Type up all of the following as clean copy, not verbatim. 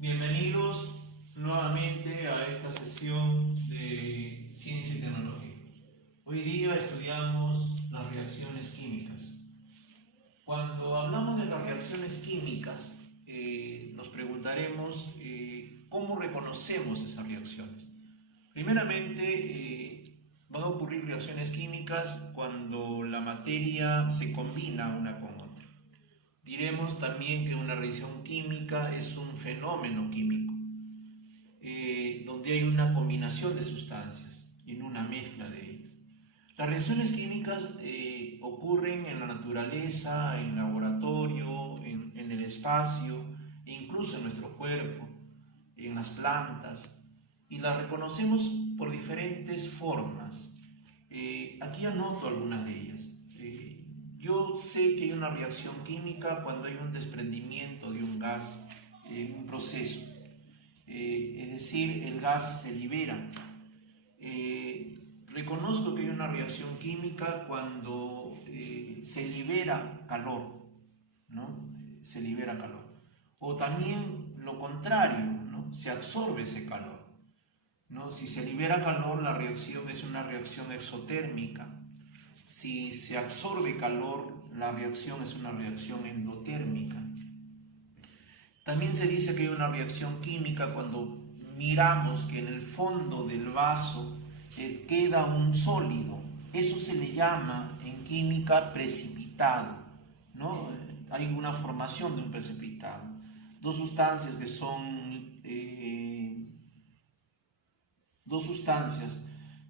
Bienvenidos nuevamente a esta sesión de Ciencia y Tecnología. Hoy día estudiamos las reacciones químicas. Cuando hablamos de las reacciones químicas, nos preguntaremos cómo reconocemos esas reacciones. Primeramente, van a ocurrir reacciones químicas cuando la materia se combina una con otra. Diremos también que una reacción química es un fenómeno químico, donde hay una combinación de sustancias en una mezcla de ellas. Las reacciones químicas ocurren en la naturaleza, en laboratorio, en el espacio, e incluso en nuestro cuerpo, en las plantas, y las reconocemos por diferentes formas. Aquí anoto algunas de ellas. Yo sé que hay una reacción química cuando hay un desprendimiento de un gas en un proceso, es decir, el gas se libera. Reconozco que hay una reacción química cuando se libera calor, ¿no? Se libera calor. O también lo contrario, ¿no? Se absorbe ese calor, ¿no? Si se libera calor, la reacción es una reacción exotérmica. Si se absorbe calor, la reacción es una reacción endotérmica. También se dice que hay una reacción química cuando miramos que en el fondo del vaso queda un sólido. Eso se le llama en química precipitado, ¿no? Hay una formación de un precipitado. Dos sustancias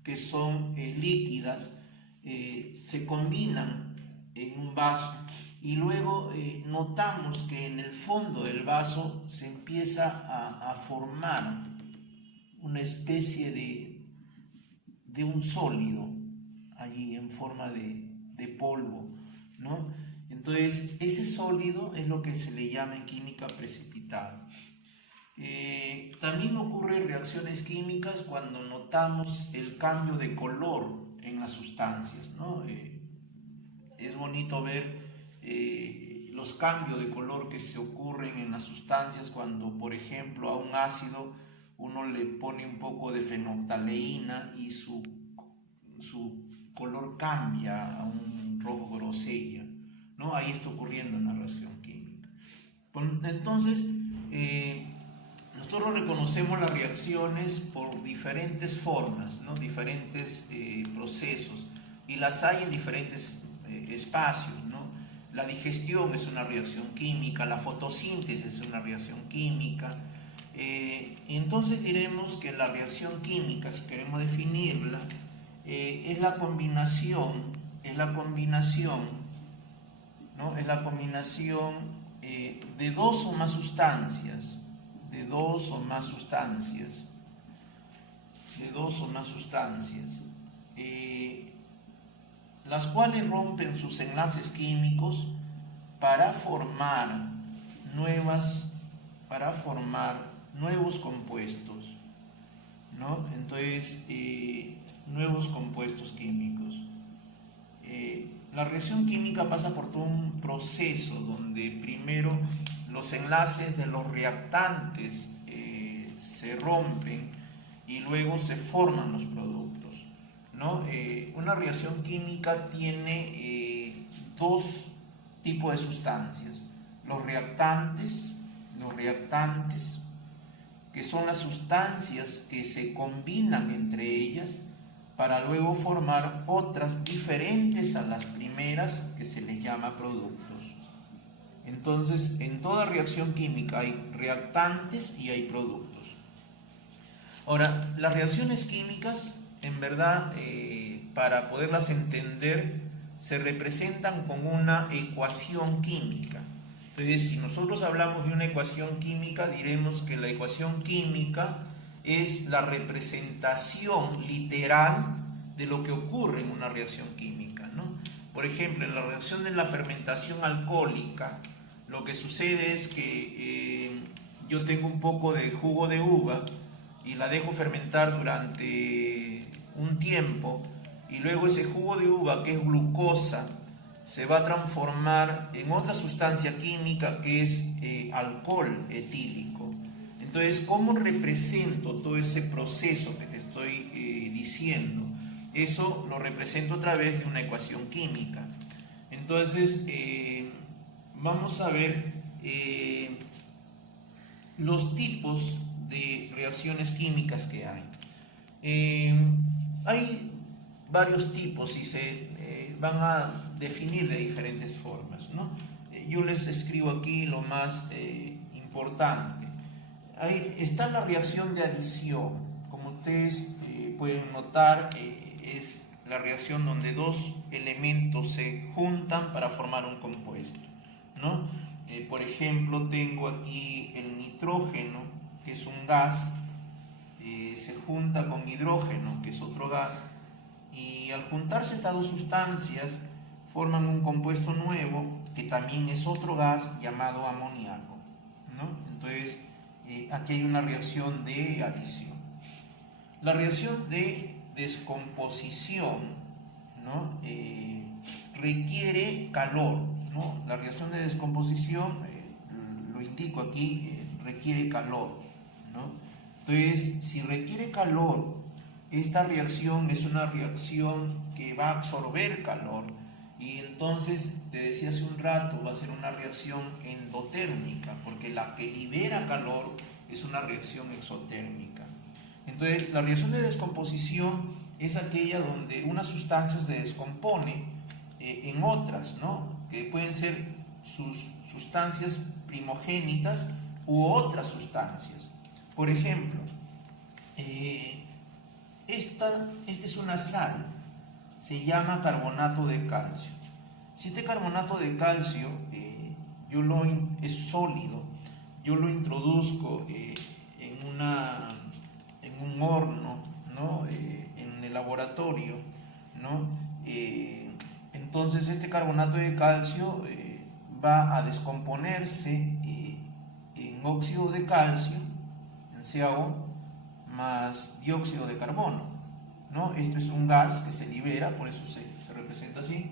que son líquidas se combinan en un vaso y luego notamos que en el fondo del vaso se empieza a formar una especie de un sólido allí en forma de polvo, ¿no? Entonces ese sólido es lo que se le llama en química precipitada. También ocurren reacciones químicas cuando notamos el cambio de color en las sustancias, ¿no? Es bonito ver los cambios de color que se ocurren en las sustancias cuando, por ejemplo, a un ácido uno le pone un poco de fenolftaleína y su color cambia a un rojo grosella, ¿no? Ahí está ocurriendo una reacción química. Entonces, nosotros reconocemos las reacciones por diferentes formas, ¿no? Diferentes procesos, y las hay en diferentes espacios, ¿no? La digestión es una reacción química, la fotosíntesis es una reacción química. Entonces diremos que la reacción química, si queremos definirla, es la combinación, ¿no? Es la combinación de dos o más sustancias, las cuales rompen sus enlaces químicos para formar nuevos compuestos, ¿no? Entonces, nuevos compuestos químicos. La reacción química pasa por todo un proceso donde primero los enlaces de los reactantes se rompen y luego se forman los productos, ¿no? Una reacción química tiene dos tipos de sustancias: los reactantes, que son las sustancias que se combinan entre ellas para luego formar otras diferentes a las primeras, que se les llama productos. Entonces, en toda reacción química hay reactantes y hay productos. Ahora, las reacciones químicas, en verdad, para poderlas entender, se representan con una ecuación química. Entonces, si nosotros hablamos de una ecuación química, diremos que la ecuación química es la representación literal de lo que ocurre en una reacción química, ¿no? Por ejemplo, en la reacción de la fermentación alcohólica, lo que sucede es que yo tengo un poco de jugo de uva y la dejo fermentar durante un tiempo, y luego ese jugo de uva, que es glucosa, se va a transformar en otra sustancia química que es alcohol etílico. Entonces, ¿cómo represento todo ese proceso que te estoy diciendo? Eso lo represento a través de una ecuación química. Entonces, vamos a ver los tipos de reacciones químicas que hay. Hay varios tipos y se van a definir de diferentes formas, ¿no? Yo les escribo aquí lo más importante. Ahí está la reacción de adición. Como ustedes pueden notar, es la reacción donde dos elementos se juntan para formar un compuesto, ¿no? Por ejemplo, tengo aquí el nitrógeno, que es un gas, se junta con hidrógeno, que es otro gas, y al juntarse estas dos sustancias forman un compuesto nuevo, que también es otro gas llamado amoníaco, ¿no? Entonces, aquí hay una reacción de adición. La reacción de descomposición, ¿no? Requiere calor, ¿no? La reacción de descomposición, lo indico aquí, requiere calor, ¿no? Entonces, si requiere calor, esta reacción es una reacción que va a absorber calor, y entonces, te decía hace un rato, va a ser una reacción endotérmica, porque la que libera calor es una reacción exotérmica. Entonces, la reacción de descomposición es aquella donde una sustancia se descompone en otras, ¿no? Que pueden ser sus sustancias primogénitas u otras sustancias. Por ejemplo, esta es una sal, se llama carbonato de calcio. Si este carbonato de calcio es sólido, yo lo introduzco en un horno, ¿no? En el laboratorio, ¿no? Entonces este carbonato de calcio va a descomponerse en óxido de calcio, en CaO, más dióxido de carbono, ¿no? Esto es un gas que se libera, por eso se representa así,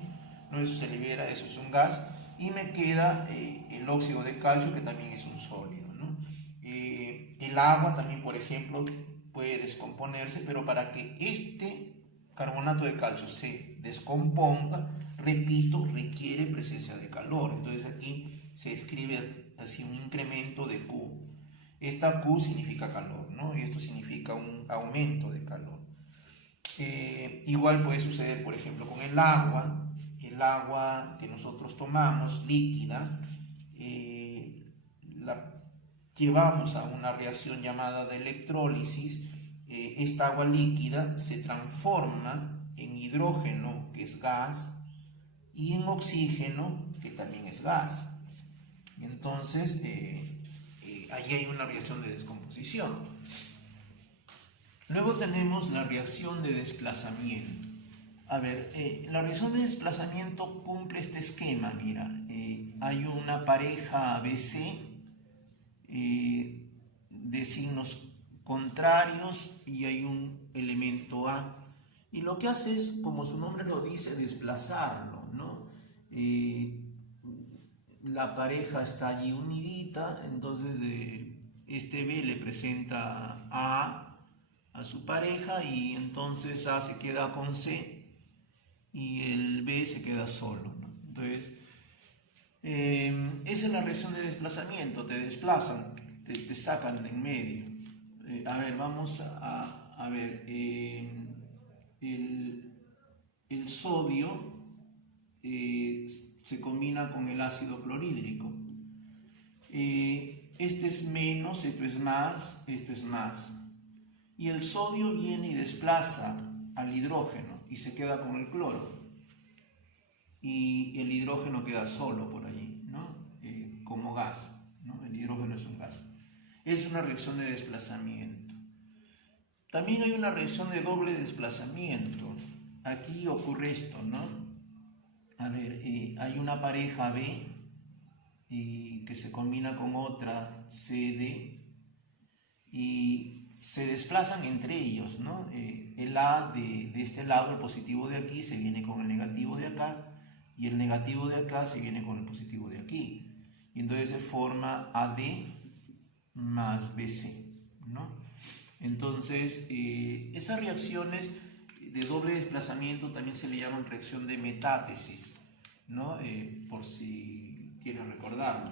¿no? Eso se libera, eso es un gas, y me queda el óxido de calcio, que también es un sólido, ¿no? El agua también, por ejemplo, puede descomponerse, pero para que este carbonato de calcio se descomponga, repito, requiere presencia de calor. Entonces aquí se escribe así un incremento de Q. Esta Q significa calor, ¿no? Y esto significa un aumento de calor. Igual puede suceder, por ejemplo, con el agua que nosotros tomamos, líquida, la llevamos a una reacción llamada de electrólisis. Esta agua líquida se transforma en hidrógeno, que es gas, y en oxígeno, que también es gas. Entonces, allí hay una reacción de descomposición. Luego tenemos la reacción de desplazamiento. A ver, la reacción de desplazamiento cumple este esquema. Mira, hay una pareja ABC de signos contrarios y hay un elemento A. Y lo que hace es, como su nombre lo dice, desplazarlo, ¿no? La pareja está allí unidita, entonces este B le presenta a su pareja, y entonces A se queda con C y el B se queda solo, ¿no? Entonces, esa es la reacción de desplazamiento. Te desplazan, te sacan de en medio. A ver, vamos a ver, el sodio se combina con el ácido clorhídrico. Este es menos, esto es más, esto es más. Y el sodio viene y desplaza al hidrógeno y se queda con el cloro. Y el hidrógeno queda solo por allí, ¿no? Como gas, ¿no? El hidrógeno es un gas. Es una reacción de desplazamiento. También hay una reacción de doble desplazamiento. Aquí ocurre esto, ¿no? A ver, hay una pareja B que se combina con otra CD y se desplazan entre ellos, ¿no? El A de este lado, el positivo de aquí, se viene con el negativo de acá, y el negativo de acá se viene con el positivo de aquí. Y entonces se forma AD más BC, ¿no? Entonces, esas reacciones de doble desplazamiento también se le llaman reacción de metátesis, ¿no? Por si quieres recordarlo,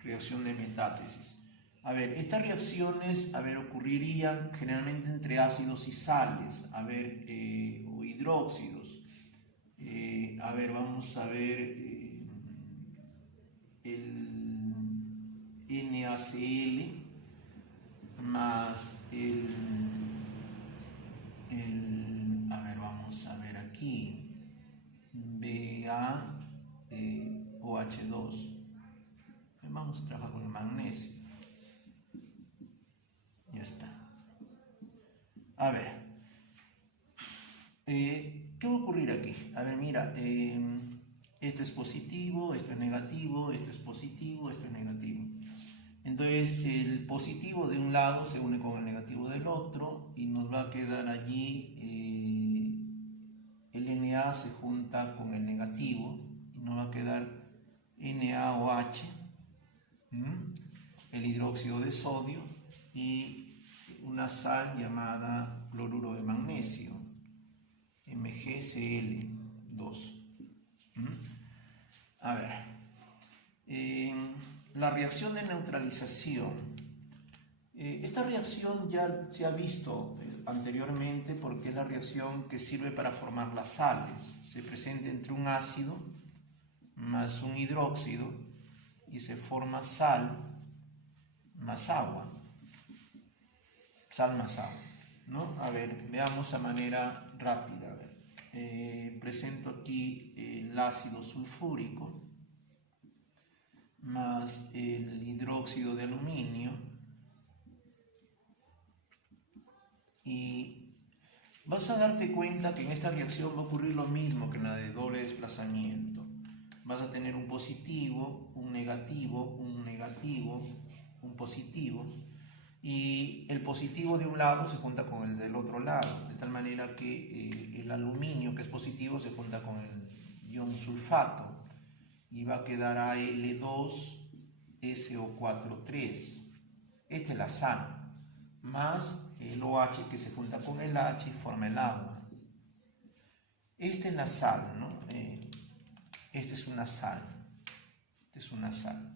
reacción de metátesis. A ver, estas reacciones, ocurrirían generalmente entre ácidos y sales, o hidróxidos. Vamos a ver el NaCl más vamos a ver aquí, BaOH2. Vamos a trabajar con el magnesio. Ya está. A ver, ¿qué va a ocurrir aquí? A ver, mira, esto es positivo, esto es negativo, esto es positivo, esto es negativo. Entonces, el positivo de un lado se une con el negativo del otro y nos va a quedar allí, el Na se junta con el negativo y nos va a quedar NaOH, el hidróxido de sodio y una sal llamada cloruro de magnesio, MgCl2. A ver, la reacción de neutralización. Esta reacción ya se ha visto anteriormente porque es la reacción que sirve para formar las sales. Se presenta entre un ácido más un hidróxido y se forma sal más agua. Sal más agua, ¿no? A ver, veamos a manera rápida. A ver, presento aquí el ácido sulfúrico más el hidróxido de aluminio y vas a darte cuenta que en esta reacción va a ocurrir lo mismo que en la de doble desplazamiento. Vas a tener un positivo, un negativo, un negativo, un positivo, y el positivo de un lado se junta con el del otro lado, de tal manera que el aluminio, que es positivo, se junta con el ion sulfato y va a quedar Al2SO4-3. Esta es la sal, más el OH que se junta con el H y forma el agua. Esta es la sal, ¿no? Esta es una sal. Esta es una sal.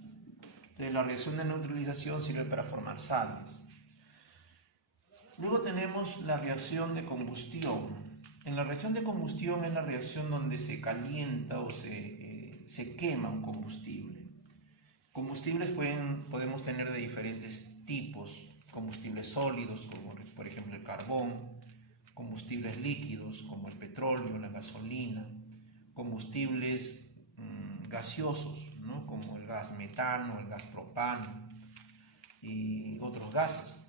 Entonces, la reacción de neutralización sirve para formar sales. Luego tenemos la reacción de combustión. En la reacción de combustión es la reacción donde se calienta o se quema un combustible. Combustibles podemos tener de diferentes tipos. Combustibles sólidos, como por ejemplo el carbón. Combustibles líquidos, como el petróleo, la gasolina. Combustibles gaseosos, ¿no? Como el gas metano, el gas propano y otros gases.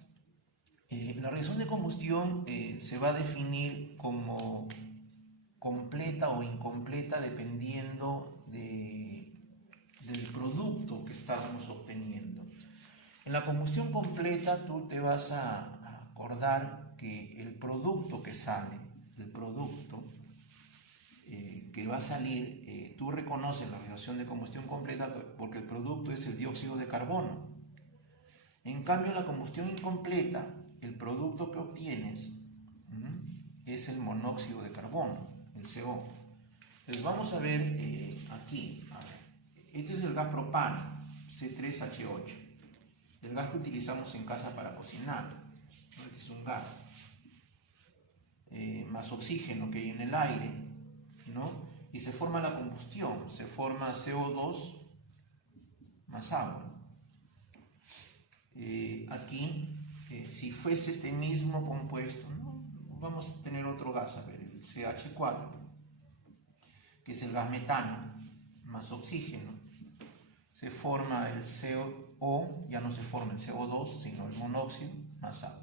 La reacción de combustión se va a definir como completa o incompleta dependiendo del producto que estamos obteniendo. En la combustión completa tú te vas a acordar que el producto que sale, el producto que va a salir, tú reconoces la reacción de combustión completa porque el producto es el dióxido de carbono. En cambio, la combustión incompleta, el producto que obtienes es el monóxido de carbono, el CO. Entonces vamos a ver aquí, este es el gas propano, C3H8, el gas que utilizamos en casa para cocinar. Este es un gas, más oxígeno que hay en el aire, ¿no? Y se forma la combustión, se forma CO2 más agua. Aquí, si fuese este mismo compuesto, ¿no? Vamos a tener otro gas, a ver, el CH4, que es el gas metano, más oxígeno. Se forma el CO, ya no se forma el CO2, sino el monóxido más agua.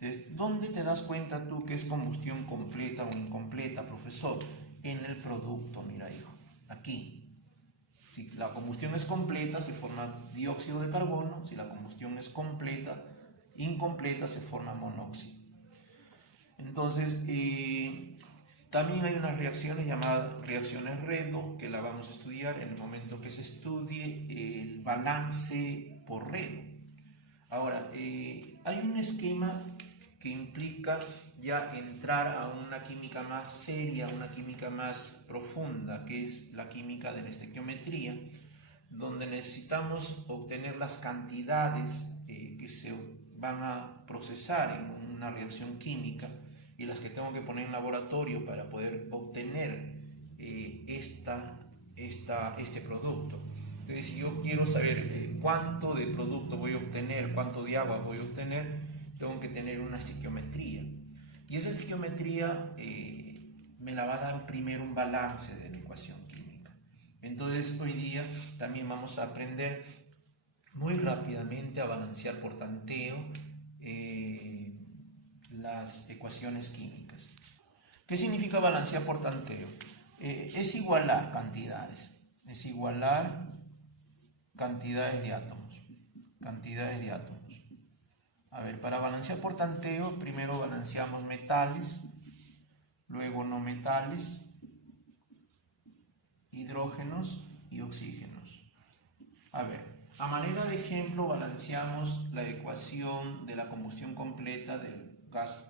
Entonces, ¿dónde te das cuenta tú que es combustión completa o incompleta, profesor? En el producto, mira hijo, aquí. Si la combustión es completa, se forma dióxido de carbono. Si la combustión es incompleta, se forma monóxido. Entonces, también hay unas reacciones llamadas reacciones Redo, que la vamos a estudiar en el momento que se estudie el balance por Redo. hay un esquema que implica ya entrar a una química más seria, una química más profunda, que es la química de la estequiometría, donde necesitamos obtener las cantidades que se van a procesar en una reacción química y las que tengo que poner en laboratorio para poder obtener este producto. Entonces, si yo quiero saber cuánto de producto voy a obtener, cuánto de agua voy a obtener, tengo que tener una estequiometría. Y esa estequiometría me la va a dar primero un balance de la ecuación química. Entonces, hoy día también vamos a aprender muy rápidamente a balancear por tanteo las ecuaciones químicas. ¿Qué significa balancear por tanteo? Es igualar cantidades, es igualar cantidades de átomos, A ver, para balancear por tanteo, primero balanceamos metales, luego no metales, hidrógenos y oxígenos. A ver, a manera de ejemplo, balanceamos la ecuación de la combustión completa del gas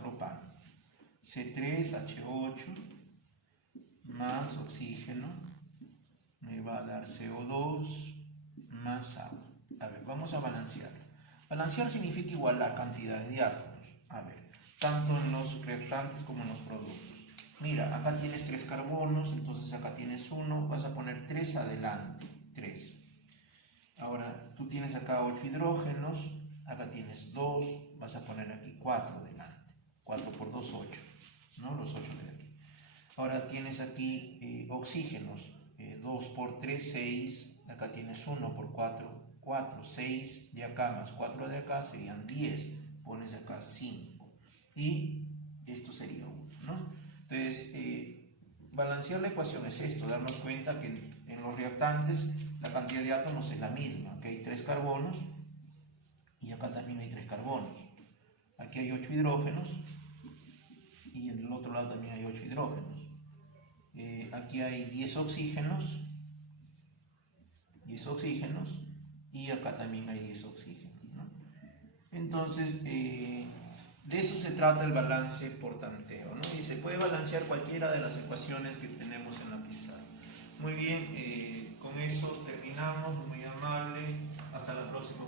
propano. C3H8 más oxígeno me va a dar CO2 más agua. A ver, vamos a balancear. Balancear significa igualar cantidades de átomos. A ver, tanto en los reactantes como en los productos. Mira, acá tienes 3 carbonos, entonces acá tienes 1, vas a poner 3 adelante, 3. Ahora, tú tienes acá 8 hidrógenos, acá tienes 2, vas a poner aquí 4 delante. 4 por 2, 8, ¿no? Los 8 de aquí. Ahora tienes aquí oxígenos, 2 por 3, 6, acá tienes 1 por 4, 4, 6 de acá más 4 de acá serían 10, pones acá 5 y esto sería 1, ¿no? Entonces, balancear la ecuación es esto, darnos cuenta que en los reactantes la cantidad de átomos es la misma, que hay 3 carbonos y acá también hay 3 carbonos. Aquí hay 8 hidrógenos y en el otro lado también hay 8 hidrógenos. Aquí hay 10 oxígenos y acá también hay 10 oxígenos, ¿no? Entonces, de eso se trata el balance por tanteo, ¿no? Y se puede balancear cualquiera de las ecuaciones que tenemos en la pizarra. Muy bien, con eso terminamos, muy amable, hasta la próxima.